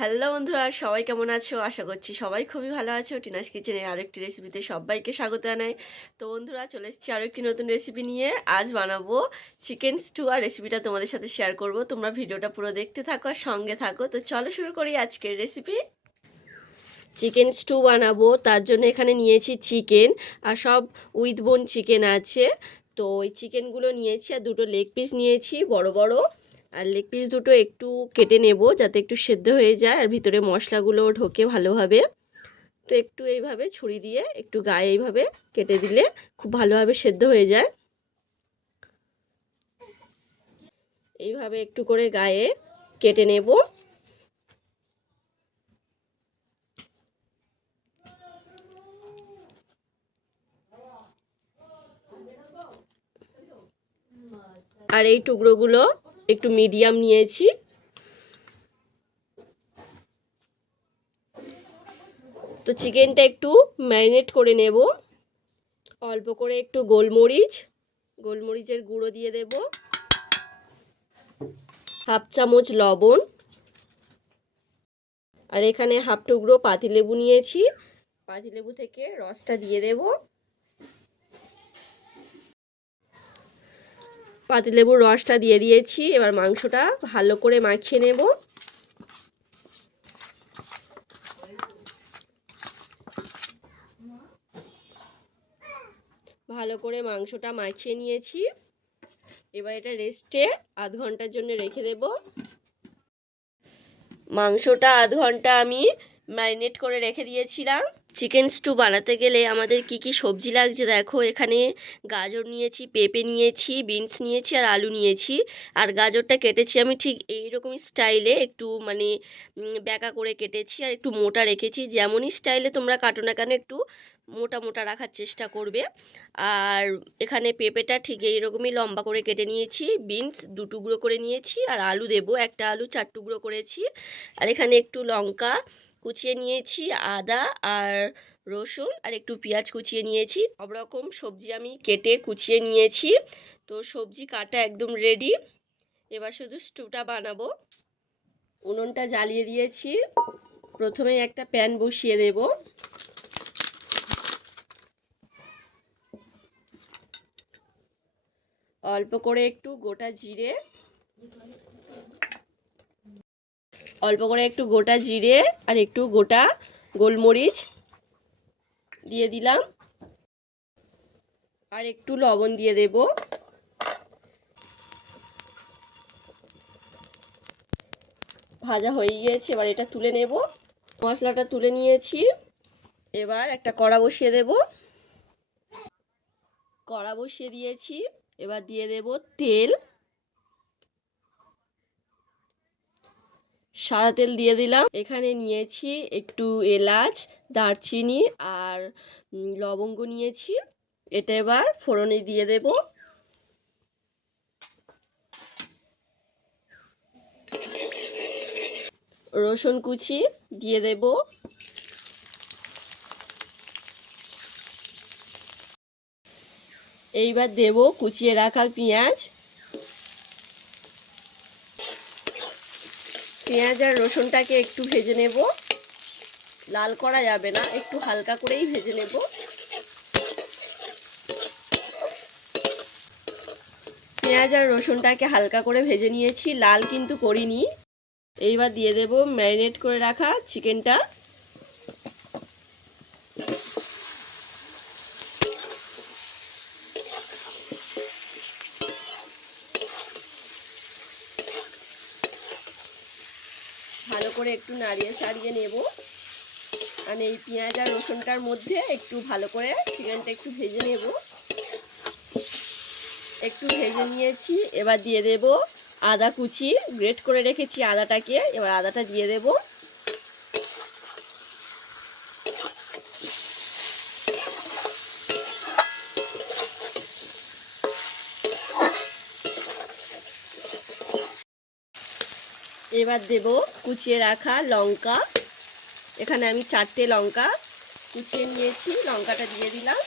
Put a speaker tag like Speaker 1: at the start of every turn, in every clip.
Speaker 1: Hello বন্ধুরা, সবাই কেমন আছো? আশা করছি সবাই খুবই ভালো আছো। টিনাস কিচেনের আরেকটি রেসিপিতে সবাইকে স্বাগত জানাই। তো বন্ধুরা, চলে এসেছি আরও একটি নতুন রেসিপি নিয়ে। আজ বানাবো চিকেন স্টু আর রেসিপিটা তোমাদের সাথে শেয়ার করব। তোমরা ভিডিওটা পুরো দেখতে থাকো আর সঙ্গে থাকো। তো চলো শুরু করি আজকের রেসিপি চিকেন স্টু বানাবো, তার জন্য এখানে নিয়েছি চিকেন আর সব উইথ বোন চিকেন আছে। তো ওই চিকেনগুলো নিয়েছি আর দুটো লেগ পিস নিয়েছি, বড় বড়। আর লেগ পিস দুটো একটু কেটে নেব যাতে একটু সেদ্ধ হয়ে যায় আর ভিতরে মশলাগুলো ঢোকে ভালোভাবে। তো একটু এইভাবে ছুরি দিয়ে একটু গায়ে এইভাবে কেটে দিলে খুব ভালোভাবে সেদ্ধ হয়ে যায়। এইভাবে একটু করে গায়ে কেটে নেব। আর এই টুকরোগুলো একটু মিডিয়াম নিয়েছি। তো চিকেনটা একটু ম্যারিনেট করে নেব। অল্প করে একটু গোলমরিচ, গোলমরিচের গুঁড়ো দিয়ে দেব। হাফ চামচ লবণ। আর এখানে হাফ টুকরো পাতিলেবু নিয়েছি। পাতিলেবু থেকে রসটা দিয়ে দেবো। পাতিলেবুর রসটা দিয়ে দিয়েছি। এবার মাংসটা ভালো করে মাখিয়ে নেব। ভালো করে মাংসটা মাখিয়ে নিয়েছি। এবার এটা রেস্টে আধ ঘণ্টার জন্য রেখে দেব। মাংসটা আধ ঘণ্টা আমি ম্যারিনেট করে রেখে দিয়েছিলাম। চিকেন স্টু বানাতে গেলে আমাদের কি কি সবজি লাগছে? দেখো, এখানে গাজর নিয়েছি, পেঁপে নিয়েছি, বিনস নিয়েছি আর আলু নিয়েছি। আর গাজরটা কেটেছি আমি ঠিক এই রকমই স্টাইলে একটু মানে ব্যাকা করে কেটেছি আর একটু মোটা রেখেছি। যেমনই স্টাইলে তোমরা কাটো না কেন একটু মোটা মোটা রাখার চেষ্টা করবে। আর এখানে পেঁপেটা ঠিক এইরকমই লম্বা করে কেটে নিয়েছি, বিনস দু টুকরো করে নিয়েছি আর আলু দেবো। একটা আলু চার টুকরো করেছি। আর এখানে একটু লঙ্কা কুচিয়ে নিয়েছি আদা আর রসুন আর একটু পেঁয়াজ কুচিয়ে নিয়েছি। সব রকম সবজি আমি কেটে কুচিয়ে নিয়েছি। তো সবজি কাটা একদম রেডি এবার শুধু স্টুটা বানাবো। উনুনটা জ্বালিয়ে দিয়েছি। প্রথমে একটা প্যান বসিয়ে দেব। অল্প করে একটু গোটা জিরে অল্প করে একটু গোটা জিরে আর একটু গোটা গোলমরিচ দিয়ে দিলাম। আর একটু লবণ দিয়ে দেব। ভাজা হয়ে গিয়েছে, এবার এটা তুলে নেব। মশলাটা তুলে নিয়েছি। এবার একটা কড়া বসিয়ে দেব। কড়া বসিয়ে দিয়েছি। এবার দিয়ে দেব তেল। সাদা তেল দিয়ে দিলাম। এখানে নিয়েছি একটু এলাচ, দারচিনি আর লবঙ্গ নিয়েছি। এটা এবার ফোড়নে দিয়ে দেব। রসুন কুচি দিয়ে দেব। এইবার দেব কুচিয়ে রাখা পেঁয়াজ। পেঁয়াজ আর রসুনটাকে একটু ভেজে নেব। লাল করা যাবে না, একটু হালকা করেই ভেজে নেব। পেঁয়াজ আর রসুনটাকে হালকা করে ভেজে নিয়েছি, লাল কিন্তু করিনি। এইবার দিয়ে দেব ম্যারিনেট করে রাখা চিকেনটা ভালো করে একটু নাড়িয়ে সারিয়ে নেব। মানে এই পেঁয়াজ আর রসুনটার মধ্যে একটু ভালো করে চিকেনটা একটু ভেজে নেব। একটু ভেজে নিয়েছি, এবার দিয়ে দেব আদা কুচি। গ্রেট করে রেখেছি আদাটাকে, এবার আদাটা দিয়ে দেব। এবার দেব কুচিয়ে রাখা লঙ্কা। এখানে আমি চারটে লঙ্কা কুচিয়ে নিয়েছি, লঙ্কাটা দিয়ে দিলাম।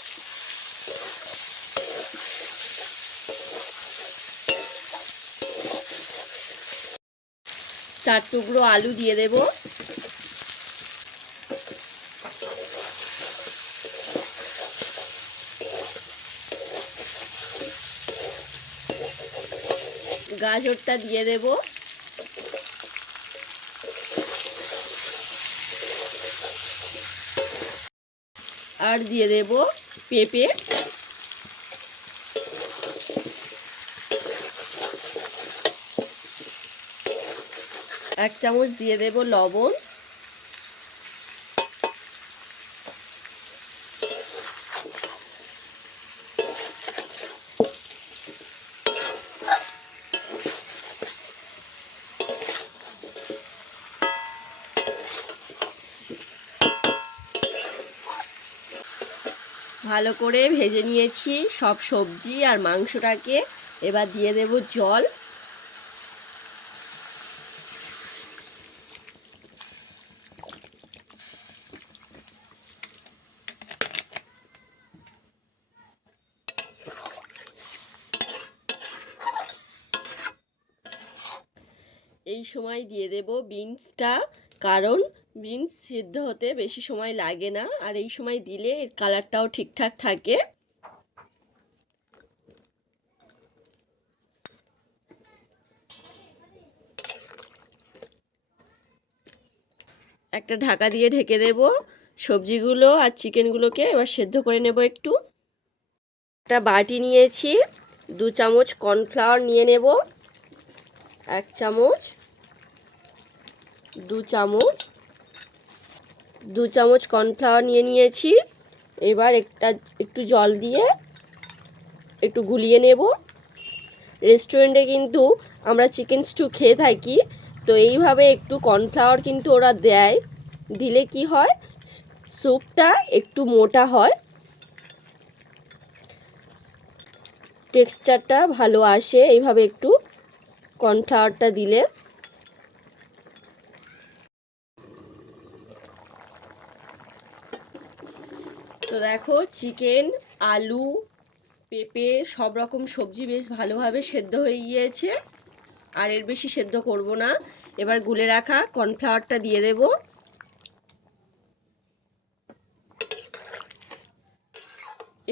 Speaker 1: চার টুকরো আলু দিয়ে দেব। গাজরটা দিয়ে দেব। আর দিয়ে দেব পেঁপে। এক চামচ দিয়ে দেব লবণ। ভালো করে ভেজে নিয়েছি সব সবজি আর মাংসটাকে। এবার দিয়ে দেব জল। এই সময় দিয়ে দেব বিনসটা, কারণ বিনস সিদ্ধ হতে বেশি সময় লাগে না, আর এই সময় দিলে এর কালারটাও ঠিকঠাক থাকে। একটা ঢাকা দিয়ে ঢেকে দেব সবজিগুলো আর চিকেনগুলোকে, এবার সেদ্ধ করে নেব একটু। একটা বাটি নিয়েছি, দু চামচ কর্নফ্লাওয়ার নিয়ে নেব, এক চামচ, দু চামচ দু চামচ কর্নফ্লাওয়ার নিয়ে নিয়েছি। এবার একটা, একটু জল দিয়ে একটু গুলিয়ে নেব। রেস্টুরেন্টে কিন্তু আমরা চিকেন স্টু খেয়ে থাকি, তো এইভাবে একটু কর্নফ্লাওয়ার কিন্তু ওরা দেয়। দিলে কি হয়? স্যুপটা একটু মোটা হয়। টেক্সচারটা ভালো আসে, এইভাবে একটু কর্নফ্লাওয়ারটা দিলে। দেখো চিকেন আলু, পেঁপে, সব রকম সবজি বেশ ভালোভাবে সেদ্ধ হয়ে গিয়েছে। আর এর বেশি সেদ্ধ করব না। এবার গুলে রাখা কর্নফ্লাওয়ারটা দিয়ে দেব।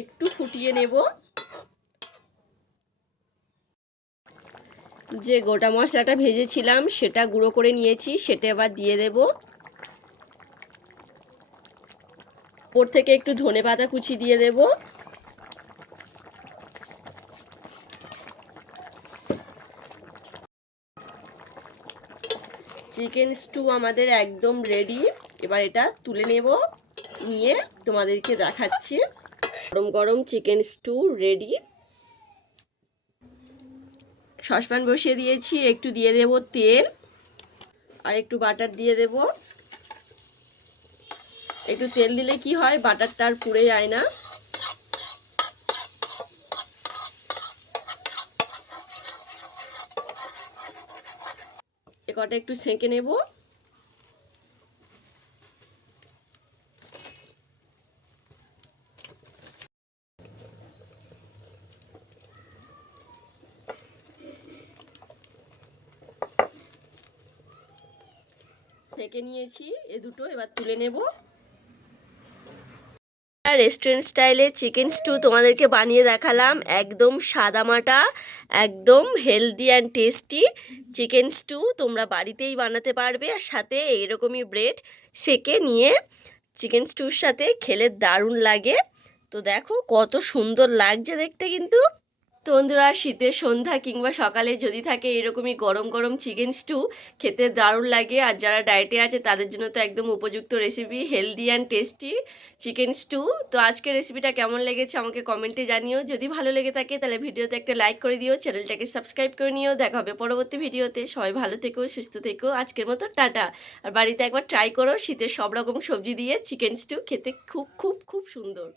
Speaker 1: একটু ফুটিয়ে নেব। যে গোটা মশলাটা ভেজেছিলাম, সেটা গুঁড়ো করে নিয়েছি, সেটা এবার দিয়ে দেব। ওপর থেকে একটু ধনে পাতা কুচি দিয়ে দেব। চিকেন স্টু আমাদের একদম রেডি এবার এটা তুলে নেব, নিয়ে তোমাদেরকে দেখাচ্ছি। গরম গরম চিকেন স্টু রেডি সসপ্যান বসিয়ে দিয়েছি, একটু দিয়ে দেব তেল, আর একটু বাটার দিয়ে দেব। একটু তেল দিলে কি হয়? বাটারটা আর পুড়ে যায় না। এ কটা একটু সেঁকে নেব। সেঁকে নিয়েছি, এ দুটো, এবার তুলে নেব। রেস্টুরেন্ট স্টাইলে চিকেন স্টু তোমাদেরকে বানিয়ে দেখালাম। একদম সাদামাটা একদম healthy and tasty chicken stew তোমরা বাড়িতেই বানাতে পারবে। আর সাথে এইরকমই ব্রেড সেকে নিয়ে চিকেন স্টুর সাথে খেলে দারুণ লাগে। তো দেখো কত সুন্দর লাগছে দেখতে কিন্তু। বন্ধুরা শীতের সন্ধ্যা কিংবা সকালে যদি থাকে এরকমই গরম গরম চিকেন স্টু খেতে দারুণ লাগে। আর যারা ডায়েটে আছে, তাদের জন্য তো একদম উপযুক্ত recipe healthy and tasty chicken stew তো আজকের রেসিপিটা কেমন লেগেছে আমাকে কমেন্টে জানিও। যদি ভালো লেগে থাকে, তাহলে ভিডিওতে একটা লাইক করে দিও। চ্যানেলটাকে সাবস্ক্রাইব করে নিও। দেখা হবে পরবর্তী ভিডিওতে। সবাই ভালো থেকো, সুস্থ থেকো। আজকের মতো টাটা। আর বাড়িতে একবার ট্রাই করো, শীতের সব রকম সবজি দিয়ে চিকেন স্টু খেতে খুব খুব খুব সুন্দর।